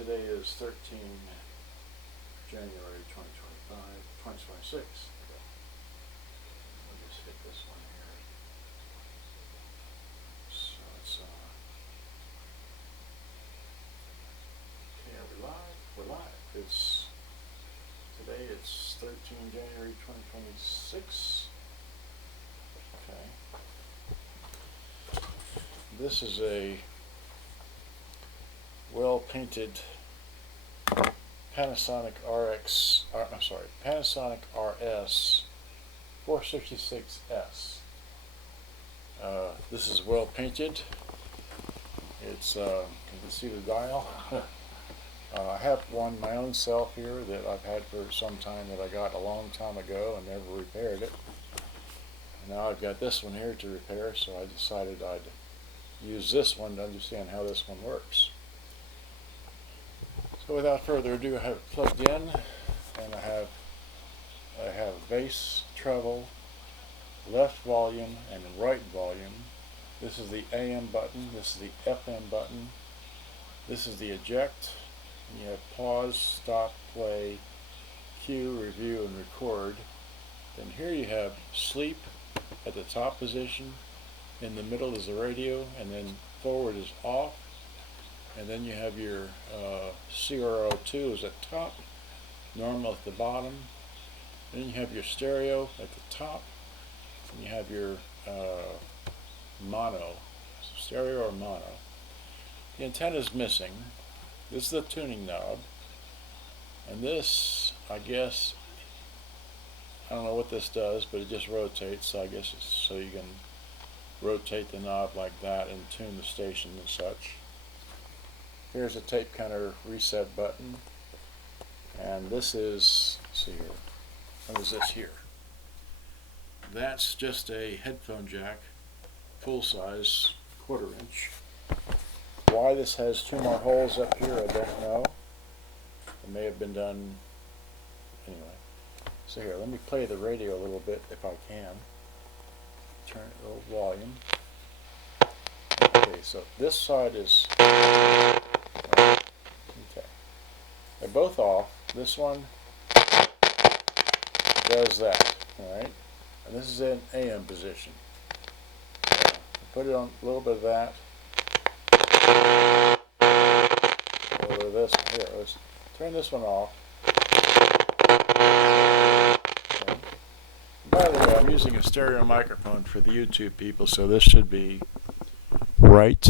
Today is 13 January 2026. Let me just hit this one here. So it's okay, are we live? We're live. Today it's 13 January 2026. Okay. This is a well-painted Panasonic RS-466S. This is well painted. It's you can see the dial. I have one my own self here that I've had for some time that I got a long time ago and never repaired it. And now I've got this one here to repair, so I decided I'd use this one to understand how this one works. So without further ado, I have it plugged in, and I have bass, treble, left volume, and right volume. This is the AM button. This is the FM button. This is the eject. And you have pause, stop, play, cue, review, and record. Then here you have sleep at the top position. In the middle is the radio, and then forward is off. And then you have your CRO2 is at top, normal at the bottom. Then you have your stereo at the top, and you have your mono, stereo or mono. The antenna is missing. This is the tuning knob, and this, I guess, I don't know what this does, but it just rotates. So I guess it's so you can rotate the knob like that and tune the station and such. Here's a tape counter reset button, and this is, let's see here, what is this here? That's just a headphone jack, full size, 1/4 inch. Why this has 2 more holes up here, I don't know. It may have been done anyway. So here, let me play the radio a little bit if I can. Turn it a little volume. Okay, so this side is okay. They're both off. This one does that, alright? And this is in AM position. Put it on a little bit of that. A little bit of this. Here, let's turn this one off. Okay. By the way, I'm using a stereo microphone for the YouTube people, so this should be right,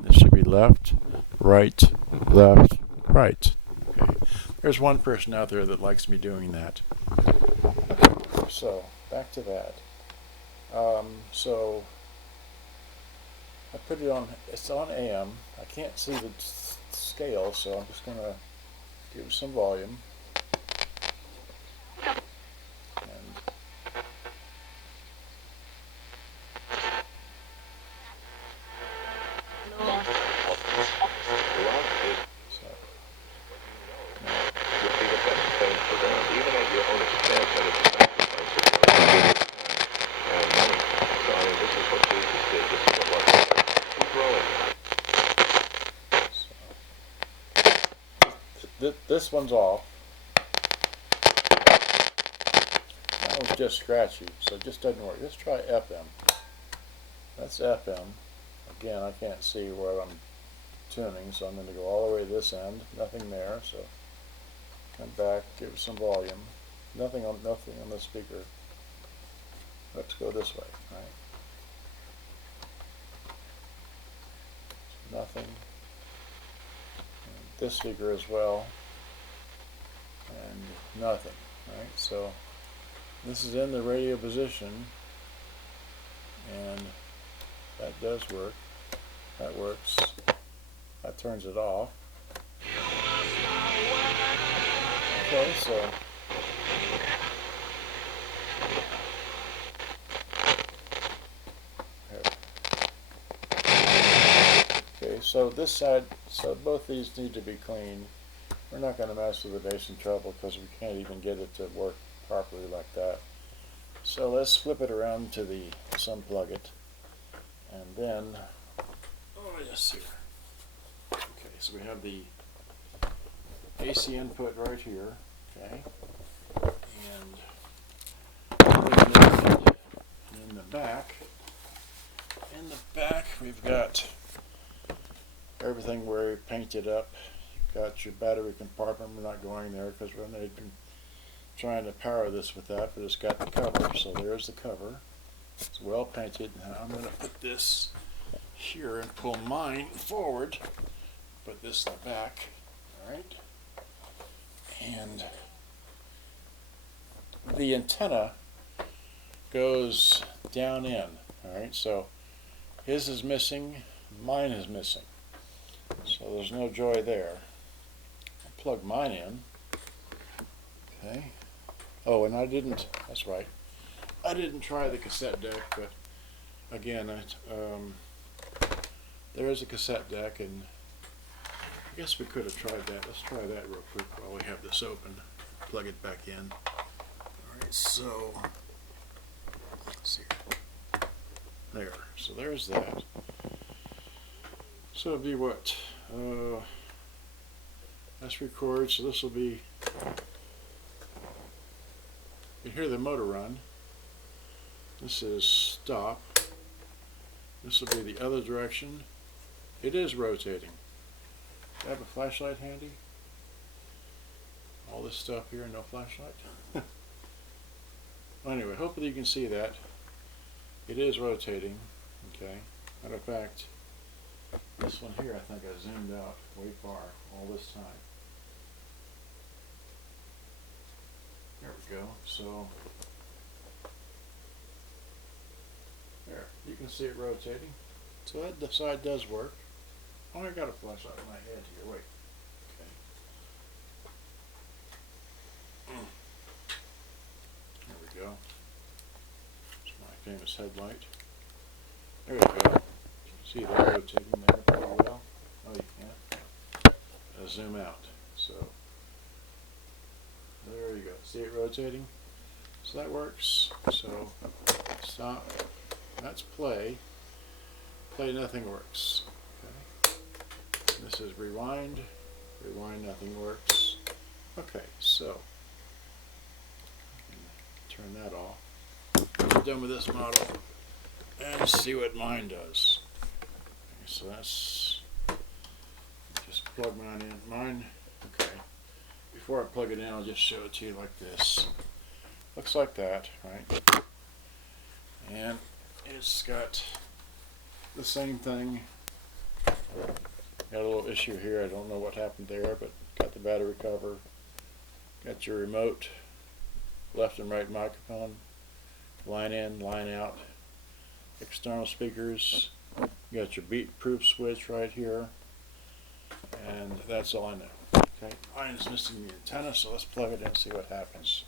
this should be left, right, left, right. Okay. There's one person out there that likes me doing that. Okay. So back to that. So I put it on, it's on AM. I can't see the scale, so I'm just going to give it some volume. This one's off. That one's just scratchy, so it just doesn't work. Let's try FM. That's FM. Again, I can't see where I'm tuning, so I'm going to go all the way to this end. Nothing there, so come back, give it some volume. Nothing on the speaker. Let's go this way, right? Nothing. And this speaker as well. And nothing, right? So this is in the radio position, and that does work. That works. That turns it off. Okay, so okay, so this side, so both these need to be cleaned. We're not going to mess with the bass and treble because we can't even get it to work properly like that. So let's flip it around to the, let's unplug it, and then, oh yes, here. Okay, so we have the AC input right here, okay, and in the back, we've got everything where we painted up. You've got your battery compartment. We're not going there because we're not trying to power this with that, but it's got the cover. So there's the cover. It's well painted. Now I'm going to put this here and pull mine forward. Put this in the back. All right. And the antenna goes down in. All right. So his is missing. Mine is missing. So there's no joy there. I'll plug mine in. Okay. Oh, and that's right. I didn't try the cassette deck, but again, there is a cassette deck, and I guess we could have tried that. Let's try that real quick while we have this open. Plug it back in. Alright, so, let's see. There. So there's that. So it'll be what? Let's record, so this will be, you hear the motor run. This is stop. This will be the other direction. It is rotating. Do I have a flashlight handy? All this stuff here, no flashlight? Well, anyway, hopefully you can see that. It is rotating. Okay. Matter of fact, this one here, I think I zoomed out way far all this time. There we go. So, there, you can see it rotating. So that side does work. Oh, I got a flashlight in my head here. Wait. Okay. There we go. It's my famous headlight. There we go. See it rotating there pretty well. Oh, you can't. Zoom out. So there you go. See it rotating? So that works. So stop. That's play. Play, nothing works. Okay. This is rewind. Rewind, nothing works. Okay, so turn that off. We're done with this model. And see what mine does. Okay, so that's, just plug mine in. Mine, okay. Before I plug it in, I'll just show it to you like this. Looks like that, right? And it's got the same thing. Got a little issue here. I don't know what happened there, but got the battery cover. Got your remote, left and right microphone, line in, line out. External speakers. You got your beat proof switch right here, and that's all I know. Okay, mine is missing the antenna, so let's plug it in and see what happens.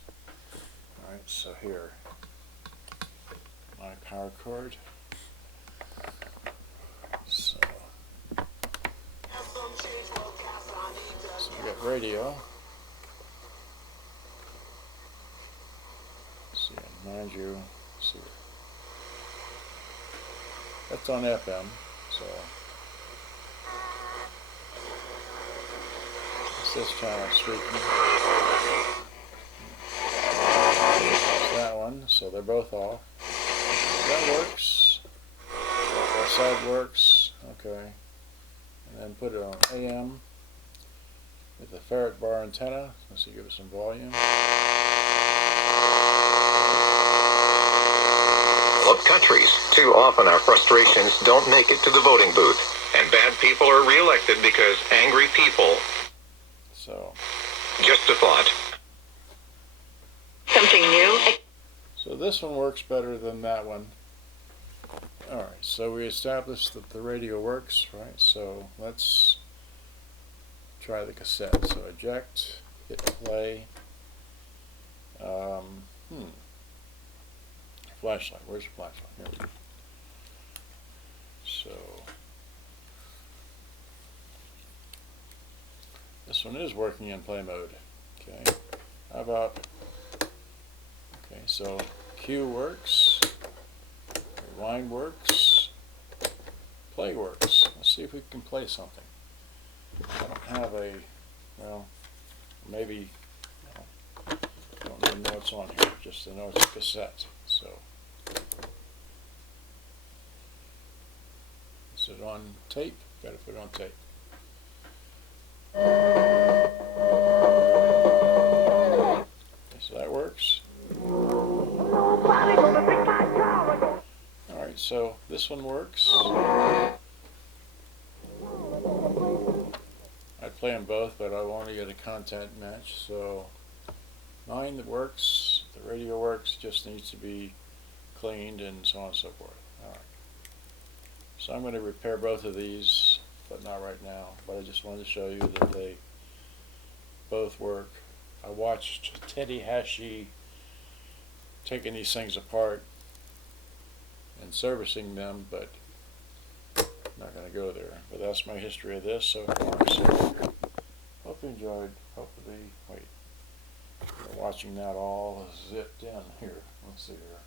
Alright, so here, my power cord. So we got radio. See, mind you, see. That's on FM, so it's this channel speaking. It's that one, so they're both off. That works. That side works. Okay. And then put it on AM with the ferret bar antenna. Let's see, give it some volume. Developed countries. Too often our frustrations don't make it to the voting booth, and bad people are reelected because angry people. So, just a thought. Something new. So this one works better than that one. Alright, so we established that the radio works, right? So let's try the cassette. So eject, hit play. Flashlight. Where's your flashlight? Here we go. So this one is working in play mode. Okay. How about, okay, so Q works, rewind works, play works. Let's see if we can play something. I don't have a, well, maybe, you know, don't even know what's on here, just to know it's a cassette. So, is it on tape? Got to put it on tape. Okay, so that works. Alright, so this one works. I'd play them both, but I want to get a content match. So mine that works, the radio works, just needs to be cleaned and so on and so forth. Alright. So I'm going to repair both of these, but not right now. But I just wanted to show you that they both work. I watched Teddy Hashi taking these things apart and servicing them, but I'm not going to go there. But that's my history of this so far. So hope you enjoyed. Hopefully, wait, you're watching that all zipped in here. Let's see here.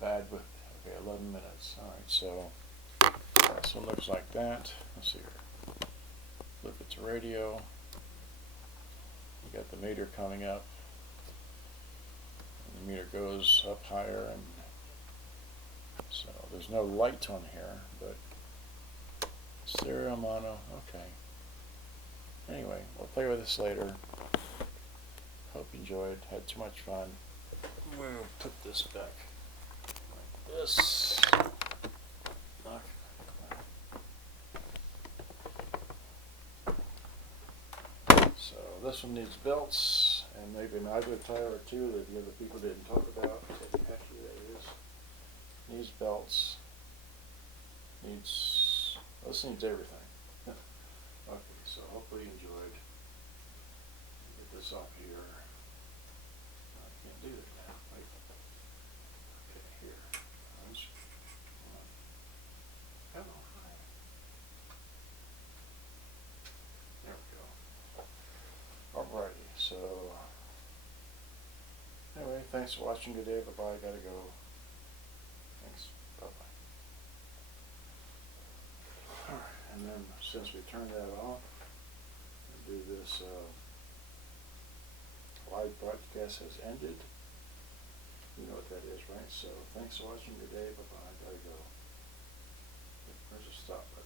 Bad with, okay, 11 minutes. Alright, so this one looks like that. Let's see here. Flip it to radio. You got the meter coming up. And the meter goes up higher, and so there's no light on here, but stereo, mono, okay. Anyway, we'll play with this later. Hope you enjoyed. Had too much fun. We'll put this back like this. Knock. So this one needs belts, and maybe an ugly tire or two that the other people didn't talk about. Actually, that is. Needs belts. Needs. This needs everything. Okay, so hopefully you enjoyed. Get this off here. I can't do that now. Wait. Okay, here. Hello. Hi. There we go. Alrighty, so anyway, thanks for watching today. Bye bye. Gotta go. Thanks. Bye bye. Alright, and then since we turned that off, we'll do this live broadcast has ended. You know what that is, right? So thanks for watching today. Bye bye. Gotta go. Where's the stop button?